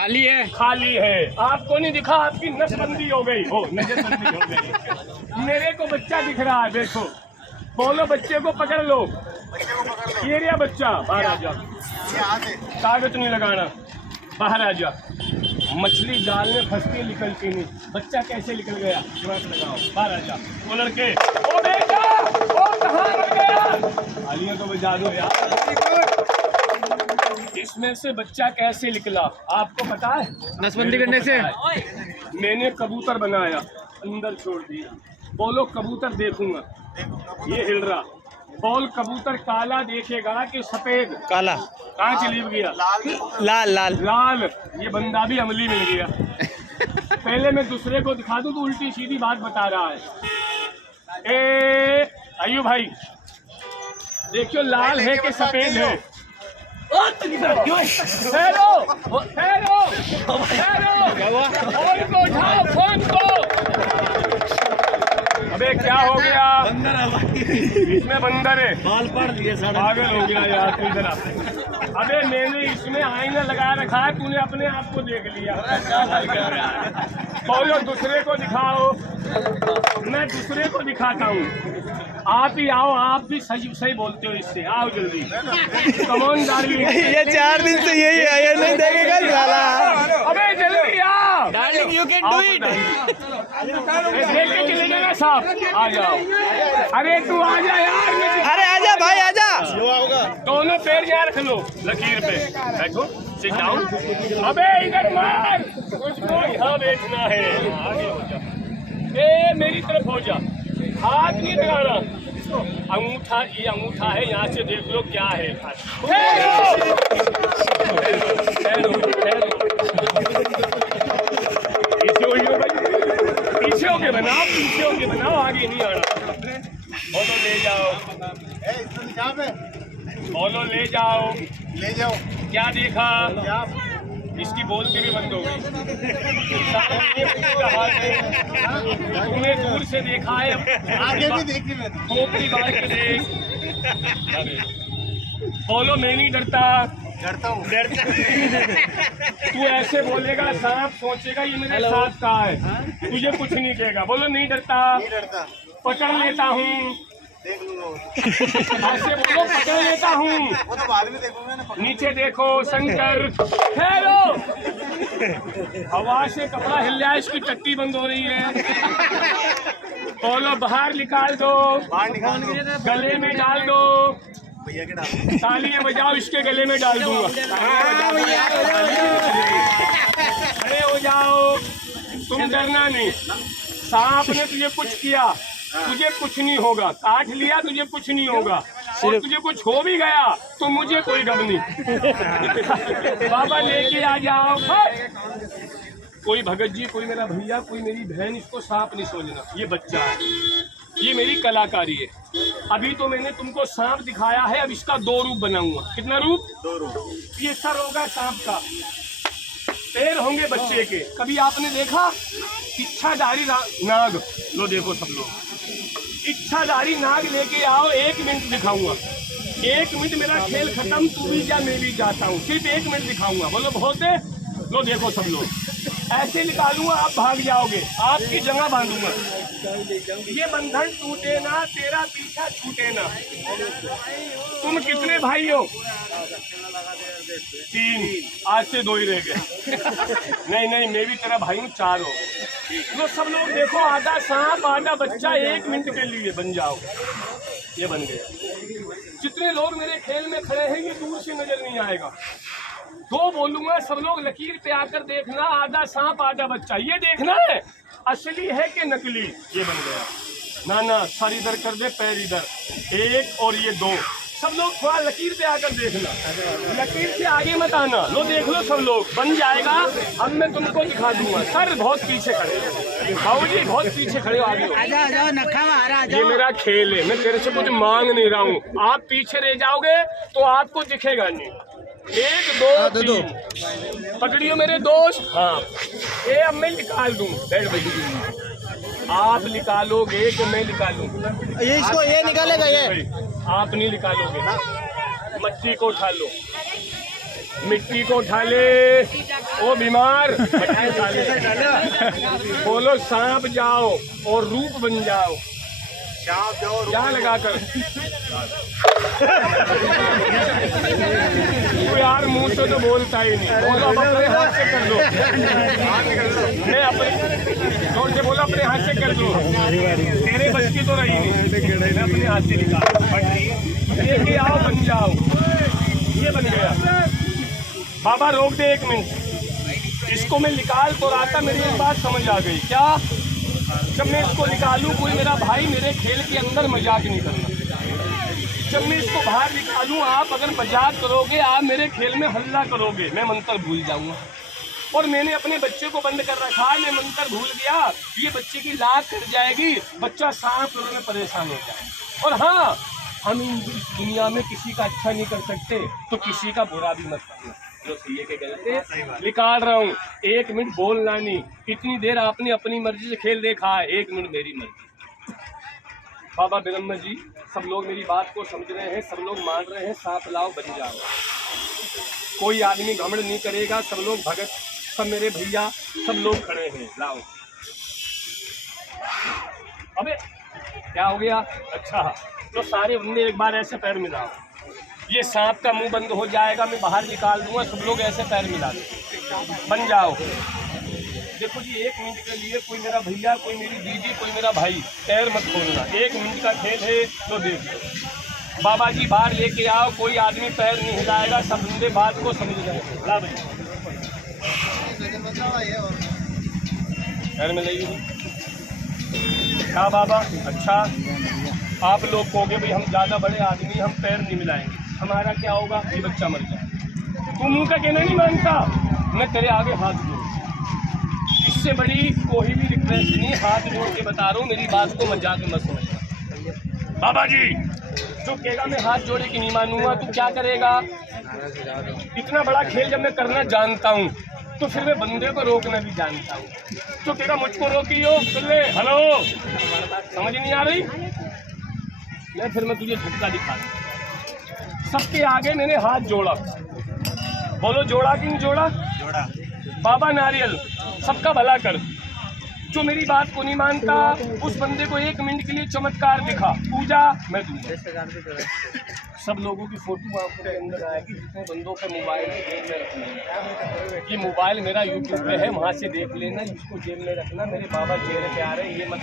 खाली है। आपको नहीं दिखा, आपकी नसबंदी हो गई हो, नजरबंदी हो गई। मेरे को बच्चा दिख रहा है, देखो। बोलो बच्चे को पकड़ लो। ये रहा बच्चा, बाहर आ जा। कागज नहीं लगाना, बाहर आ जा। मछली जाल में फंसती निकलती नहीं, बच्चा कैसे निकल गया? दिमाग लगाओ, बाहर आ जा। वो लड़के, ओ बेटा, ओ कहाँ रह गया? तालियां तो बजा दो यार। इसमें से बच्चा कैसे निकला आपको पता है? नसबंदी करने से। मैंने कबूतर बनाया, अंदर छोड़ दिया। बोलो कबूतर देखूंगा, ये हिल रहा। बोल कबूतर काला देखेगा कि सफेद? काला। कहाँ चली गया? लाल लाल लाल। ये बंदा भी अमली मिल गया। पहले मैं दूसरे को दिखा दूं तो उल्टी सीधी बात बता रहा है। ए अय्यूब भाई, देखियो लाल है कि सफेद है? ठहरो, ठहरो, ठहरो। फोन को उठाओ, फोन को। अबे क्या हो गया? बंदर है भाई। इसमें बंदर है, बाल पड़ लिए, पागल हो गया यार तू इधर आ। अबे मैंने इसमें आईना लगा रखा है, तूने अपने आप को देख लिया। बोलो दूसरे को दिखाओ। मैं दूसरे को दिखाता हूँ। आप ही आओ, आप भी सही सही बोलते हो, इससे आओ जल्दी। Come on darling. ये 4 दिन से यही है, ये नहीं देखेगा साला। अबे जल्दी आओ darling, you can do it. देख के चले जाना साहब, आ जाओ। अरे तू आ जा यार। अरे आजा भाई, आजा। दोनों पैर यहाँ रख लो लकीर पे, बैठो, सिट डाउन। अबे इधर मार, मुझको यहाँ बैठना है। आगे हो जा, ए मेरी तरफ हो जा। हाथ नहीं लगाना, अंगूठा, ये अंगूठा है, यहाँ से देख लो क्या है। ठहरो, ठहरो, ठहरो। पीछे हो भाई, पीछे होके बनाओ, पीछे होके बनाओ, आगे नहीं आना। बोलो ले जाओ, बोलो ले जाओ, ले जाओ। क्या देखा? क्या? इसकी बोलती भी बंद हो गई। तुमने दूर से देखा है, आगे भी देखी मैंने। खोपड़ी बांध के देख। बोलो मैं नहीं डरता। डरता हूँ। तू ऐसे बोलेगा, सांप सोचेगा ये मेरे साथ का है, तुझे कुछ नहीं कहेगा। बोलो नहीं डरता। नहीं डरता। पकड़ लेता हूँ, देख लूंगा वो। ऐसे बोलो पकड़ लेता हूँ। वो तो बाद में देखूंगा ना। नीचे देखो शंकर, ठहरो। हवा से कपड़ा हिल जाए, इसकी टट्टी बंद हो रही है। बोलो बाहर निकाल दो, बाहर निकाल दो। गले में डाल दो। भैया के डाल। तालियां बजाओ, इसके गले में डाल दूंगा। खड़े हो जाओ, तुम डरना नहीं। सांप ने तुझे कुछ किया, तुझे कुछ नहीं होगा। काट लिया, तुझे कुछ नहीं होगा। और तुझे कुछ हो भी गया तो मुझे कोई गम नहीं। बाबा लेके आ जाओ। कोई भगत जी, कोई मेरा भैया, कोई मेरी बहन, इसको सांप नहीं समझना, ये बच्चा है, ये मेरी कलाकारी है। अभी तो मैंने तुमको सांप दिखाया है, अब इसका 2 रूप बनाऊंगा। कितना रूप? 2 रूप। ये सर होगा सांप का, पैर होंगे बच्चे के। कभी आपने देखा इच्छाधारी नाग? लो देखो सब लोग, इच्छाधारी नाग लेके आओ, 1 मिनट दिखाऊंगा। 1 मिनट मेरा खेल खत्म, तू भी जा मैं भी जाता हूँ, सिर्फ 1 मिनट दिखाऊंगा। बोलो बहुत है? लो देखो सब लोग, ऐसे निकालूंगा, आप भाग जाओगे, आपकी जगह बांधूंगा। ये बंधन टूटे ना, तेरा पीछा छूटे ना। तुम कितने भाई हो? 3, आज से 2 ही रह गए। नहीं नहीं, मैं भी तेरा भाई हूँ, 4 हो गए। तो सब लोग देखो, आधा सांप आधा बच्चा, 1 मिनट के लिए बन जाओ। ये बन गया। जितने लोग मेरे खेल में खड़े हैं, ये दूर से नजर नहीं आएगा। 2 बोलूंगा, सब लोग लकीर पे आकर देखना, आधा सांप आधा बच्चा। ये देखना है असली है कि नकली। ये बन गया। ना ना, सर इधर कर दे, पैर इधर, 1 और ये 2। सब लोग थोड़ा लकीर पे आकर देखना, लकीर से आगे मत आना। लो देख लो सब लोग, बन जाएगा। अब मैं तुमको दिखा दूंगा। सर बहुत पीछे खड़े, बाबू जी बहुत पीछे खड़े हो, आगे हो। ये मेरा खेल है, मैं तेरे से कुछ मांग नहीं रहा हूँ। आप पीछे रह जाओगे तो आपको दिखेगा नहीं। 1 2 3 पकड़ियो मेरे दोस्त। हाँ, ये अब मैं निकाल दूँ। बैठ भाई, आप निकालोगे कि मैं निकालूं? ये इसको ये निकालेगा, ये आप नहीं निकालोगे। मच्छी को उठा लो, मिट्टी को उठा ले, ओ बीमार मिट्टी उठा ले। बोलो सांप जाओ और रूप बन जाओ। क्या लगा कर तू यार मुंह से तो बोलता ही नहीं। बोलो अब अपने हाथ से कर लो। मैं अपने जोर से बोलो, अपने हाथ से कर लो। तेरे बस की तो रही नहीं, मैं अपने हाथ से निकाल। लेके आओ, बन जाओ। ये बन गया। बाबा रोक दे 1 मिनट। इसको मैं निकाल तो रहा था, मेरी एक बात समझ आ गई। क्या? जब मैं इसको निकालूं, कोई मेरा भाई मेरे खेल के अंदर मजाक नहीं करना। जब मैं इसको बाहर निकालूं, आप अगर मजाक करोगे, आप मेरे खेल में हल्ला करोगे, मैं मंत्र भूल जाऊंगा। और मैंने अपने बच्चे को बंद कर रखा, मैं मंत्र भूल गया, ये बच्चे की लात कट जाएगी, बच्चा सांप में परेशान हो जाए। और हाँ, हम इस दुनिया में किसी का अच्छा नहीं कर सकते, तो किसी का बुरा भी मत करना। जो सीए के गलते निकाल रहा हूँ, 1 मिनट बोलना नहीं। इतनी देर आपने अपनी मर्जी से खेल देखा है, 1 मिनट मेरी मर्जी। बाबा ब्रह्म जी, सब लोग मेरी बात को समझ रहे हैं, सब लोग मान रहे हैं। सांप लाओ, बन जाओ। कोई आदमी घमंड नहीं करेगा, सब लोग भगत, सब मेरे भैया, सब लोग खड़े हैं। लाओ। अबे क्या हो गया? अच्छा, तो सारे बंदे एक बार ऐसे पैर मिलाओ। ये सांप का मुंह बंद हो जाएगा, मैं बाहर निकाल दूंगा, सब लोग ऐसे पैर मिला दो, बन जाओ। देखो जी, 1 मिनट के लिए कोई मेरा भैया, कोई मेरी दीदी, कोई मेरा भाई, पैर मत खोलना। 1 मिनट का खेल है, तो देख लो। बाबा जी बाहर लेके आओ, कोई आदमी पैर नहीं हिलाएगा, सब बंदे बात को समझ रहे हैं। ला भाई, पैर में ले क्या बाबा? अच्छा, आप लोग कहोगे भाई हम ज़्यादा बड़े आदमी, हम पैर नहीं मिलाएंगे, हमारा क्या होगा? ये बच्चा मर जाए। तू मुंह का कहना नहीं मानता, मैं तेरे आगे हाथ जोड़, इससे बड़ी कोई भी रिक्वेस्ट नहीं, हाथ जोड़ के बता रहा हूँ, मेरी बात को मजाक में मत समझना। बाबा जी जो कहेगा मैं हाथ जोड़े कि नहीं मानूंगा, तू क्या करेगा? इतना बड़ा खेल जब मैं करना जानता हूँ, तो फिर मैं बंदे को रोकना भी जानता हूँ। तो कहेगा मुझको रोकियो, सुन ले, हेलो, समझ नहीं आ रही? मैं फिर मैं तुझे झटका दिखा दूँ। सबके आगे मैंने हाथ जोड़ा। बोलो जोड़ा कि नहीं जोड़ा? जोड़ा। बाबा नारियल, सबका भला कर। जो मेरी बात को नहीं मानता, उस बंदे को 1 मिनट के लिए चमत्कार दिखा, पूजा मैं दूंगा। सब लोगों की फोटो आंखों के अंदर आएगी, जितने बंदों के मोबाइल जेब में रखना। ये मोबाइल मेरा यूट्यूब पे है, वहाँ से देख लेना, इसको जेब में रखना। मेरे बाबा जेल पे आ रहे हैं, ये मत